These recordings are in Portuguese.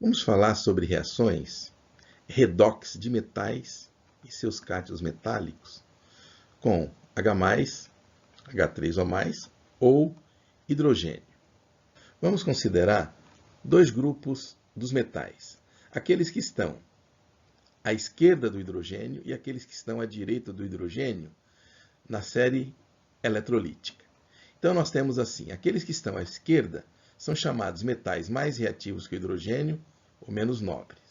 Vamos falar sobre reações redox de metais e seus cátions metálicos com H+, H3O+, ou hidrogênio. Vamos considerar dois grupos dos metais, aqueles que estão à esquerda do hidrogênio e aqueles que estão à direita do hidrogênio na série eletrolítica. Então nós temos assim, aqueles que estão à esquerda são chamados metais mais reativos que o hidrogênio ou menos nobres.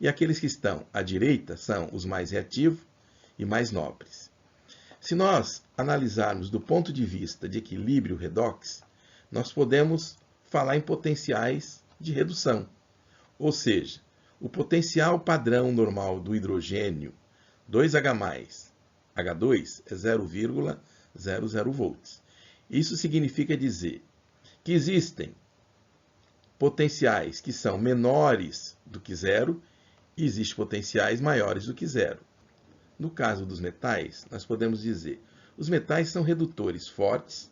E aqueles que estão à direita são os mais reativos e mais nobres. Se nós analisarmos do ponto de vista de equilíbrio redox, nós podemos falar em potenciais de redução. Ou seja, o potencial padrão normal do hidrogênio 2H+, H2 é 0,00 volts. Isso significa dizer que existem potenciais que são menores do que zero e existem potenciais maiores do que zero. No caso dos metais, nós podemos dizer os metais são redutores fortes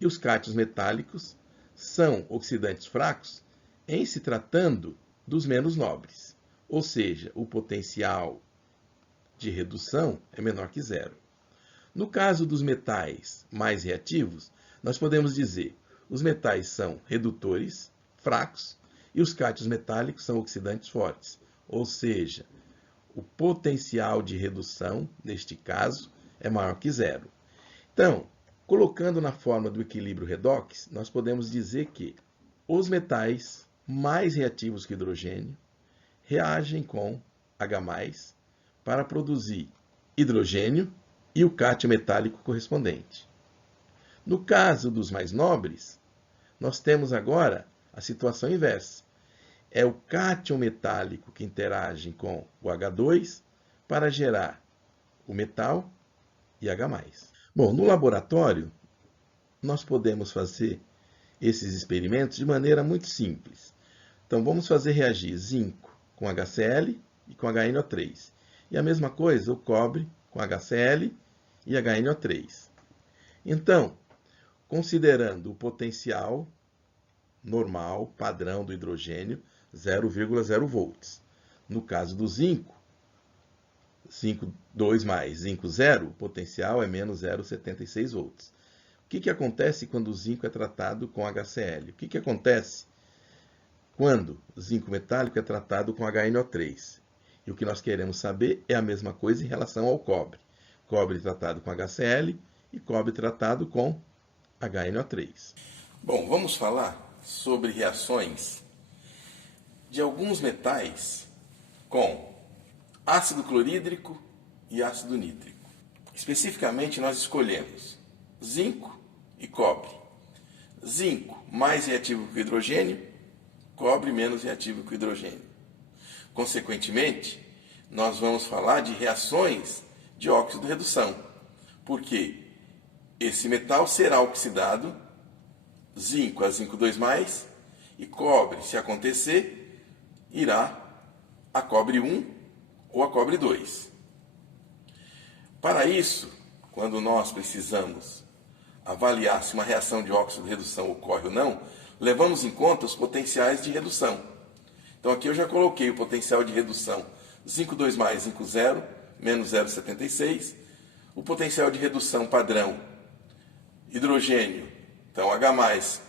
e os cátions metálicos são oxidantes fracos em se tratando dos menos nobres. Ou seja, o potencial de redução é menor que zero. No caso dos metais mais reativos, nós podemos dizer os metais são redutores fracos e os cátions metálicos são oxidantes fortes. Ou seja, o potencial de redução, neste caso, é maior que zero. Então, colocando na forma do equilíbrio redox, nós podemos dizer que os metais mais reativos que o hidrogênio reagem com H+, para produzir hidrogênio e o cátion metálico correspondente. No caso dos mais nobres, nós temos agora a situação inversa. É o cátion metálico que interage com o H2 para gerar o metal e H+. Bom, no laboratório, nós podemos fazer esses experimentos de maneira muito simples. Então, vamos fazer reagir zinco com HCl e com HNO3. E a mesma coisa, o cobre com HCl e HNO3. Então, considerando o potencial normal, padrão do hidrogênio, 0,0 volts. No caso do zinco, zinco 2 mais zinco 0, o potencial é menos 0,76 volts. O que acontece quando o zinco é tratado com HCl? O que acontece quando o zinco metálico é tratado com HNO3? E o que nós queremos saber é a mesma coisa em relação ao cobre. Cobre tratado com HCl e cobre tratado com HNO3. Bom, vamos falar sobre reações de alguns metais com ácido clorídrico e ácido nítrico. Especificamente, nós escolhemos zinco e cobre. Zinco mais reativo que o hidrogênio, cobre menos reativo que o hidrogênio. Consequentemente, nós vamos falar de reações de óxido-redução, porque esse metal será oxidado, zinco a zinco 2+, e cobre, se acontecer, irá a cobre 1 ou a cobre 2. Para isso, quando nós precisamos avaliar se uma reação de óxido-redução ocorre ou não, levamos em conta os potenciais de redução. Então aqui eu já coloquei o potencial de redução zinco 2+, zinco 0, menos 0,76. O potencial de redução padrão hidrogênio, então H+,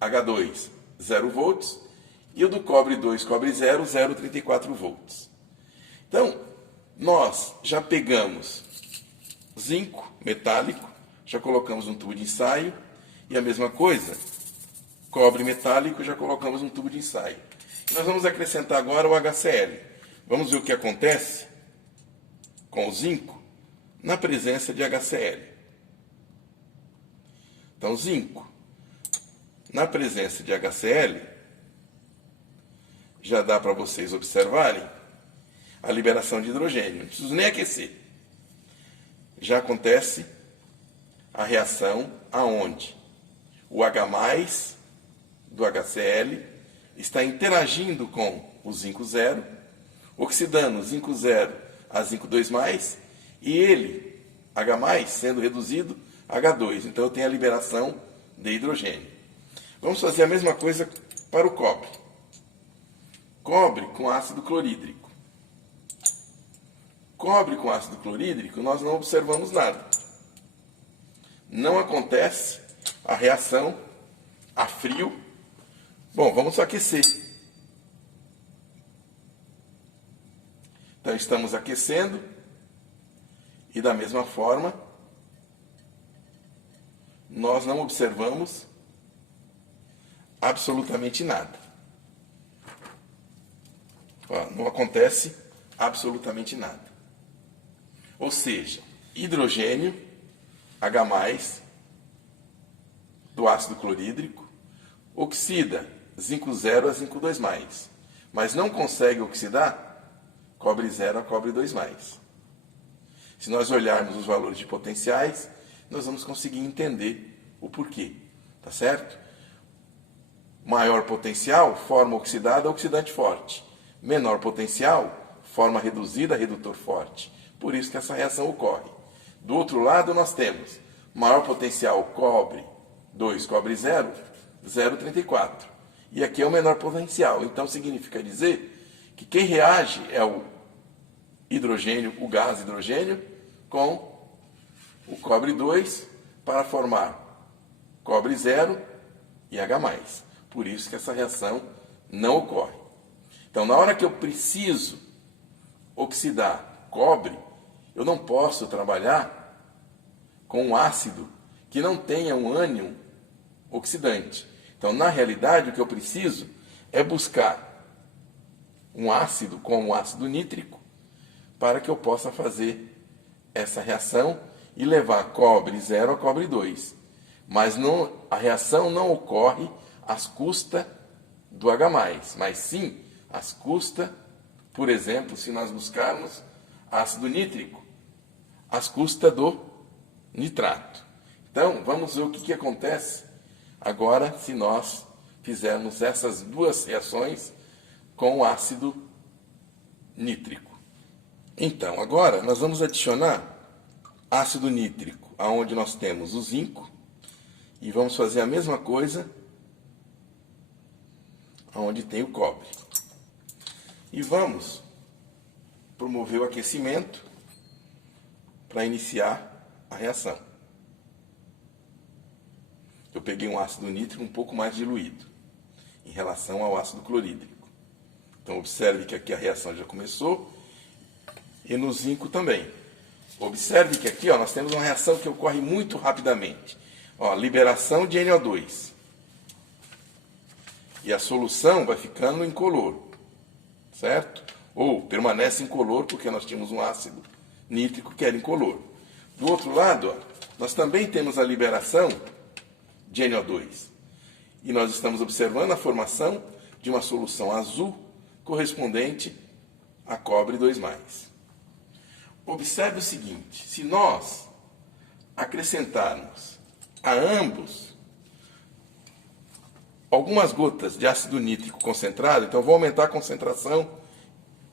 H2, 0 volts. E o do cobre 2, cobre 0, 0,34 volts. Então, nós já pegamos zinco metálico, já colocamos um tubo de ensaio, e a mesma coisa, cobre metálico, já colocamos um tubo de ensaio. E nós vamos acrescentar agora o HCl. Vamos ver o que acontece com o zinco na presença de HCl. Então, zinco, na presença de HCl, já dá para vocês observarem a liberação de hidrogênio. Não preciso nem aquecer. Já acontece a reação aonde o H+ do HCl está interagindo com o zinco 0, oxidando o zinco 0 a zinco 2+, e ele, H+, sendo reduzido a H2. Então eu tenho a liberação de hidrogênio. Vamos fazer a mesma coisa para o cobre. cobre com ácido clorídrico. Cobre com ácido clorídrico, nós não observamos nada. Não acontece a reação a frio. Bom, vamos aquecer. Então, estamos aquecendo e, da mesma forma, nós não observamos absolutamente nada. Não acontece absolutamente nada. Ou seja, hidrogênio H+, do ácido clorídrico, oxida zinco 0 a zinco 2+, mas não consegue oxidar cobre 0 a cobre 2+. Se nós olharmos os valores de potenciais, nós vamos conseguir entender o porquê, tá certo? Maior potencial, forma oxidada, oxidante forte. Menor potencial, forma reduzida, redutor forte. Por isso que essa reação ocorre. Do outro lado, nós temos maior potencial, cobre 2, cobre 0, 0,34. E aqui é o menor potencial. Então, significa dizer que quem reage é o hidrogênio, o gás hidrogênio, com o cobre 2 para formar cobre 0 e H+. Por isso que essa reação não ocorre. Então, na hora que eu preciso oxidar cobre, eu não posso trabalhar com um ácido que não tenha um ânion oxidante. Então, na realidade, o que eu preciso é buscar um ácido como o ácido nítrico para que eu possa fazer essa reação e levar cobre 0 a cobre 2. Mas a reação não ocorre às custas do H+, mas sim às custas, por exemplo, se nós buscarmos ácido nítrico, às custas do nitrato. Então, vamos ver o que acontece agora se nós fizermos essas duas reações com o ácido nítrico. Então, agora nós vamos adicionar ácido nítrico, aonde nós temos o zinco, e vamos fazer a mesma coisa aonde tem o cobre. E vamos promover o aquecimento para iniciar a reação. Eu peguei um ácido nítrico um pouco mais diluído em relação ao ácido clorídrico. Então, observe que aqui a reação já começou e no zinco também. Observe que aqui nós temos uma reação que ocorre muito rapidamente. Liberação de NO2. E a solução vai ficando incolor, certo? Ou permanece incolor porque nós tínhamos um ácido nítrico que era incolor. Do outro lado, nós também temos a liberação de NO2. E nós estamos observando a formação de uma solução azul correspondente a cobre 2+. Observe o seguinte, se nós acrescentarmos a ambos algumas gotas de ácido nítrico concentrado, então eu vou aumentar a concentração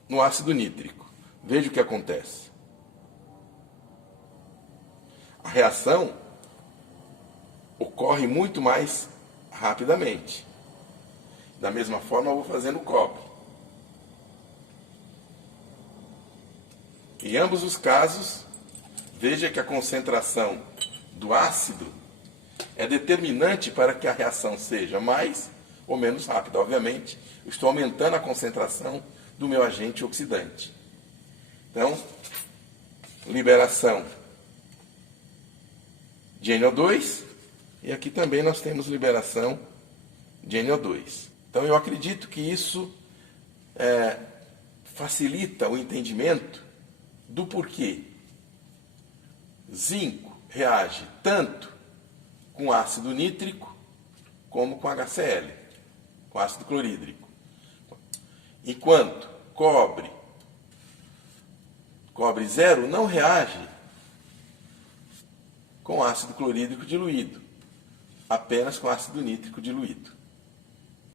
no ácido nítrico. Veja o que acontece. A reação ocorre muito mais rapidamente. Da mesma forma, eu vou fazer no cobre. Em ambos os casos, veja que a concentração do ácido é determinante para que a reação seja mais ou menos rápida. Obviamente, eu estou aumentando a concentração do meu agente oxidante. Então, liberação de NO2, e aqui também nós temos liberação de NO2. Então, eu acredito que isso facilita o entendimento do porquê zinco reage tanto com ácido nítrico como com HCl, com ácido clorídrico. Enquanto cobre 0 não reage com ácido clorídrico diluído, apenas com ácido nítrico diluído.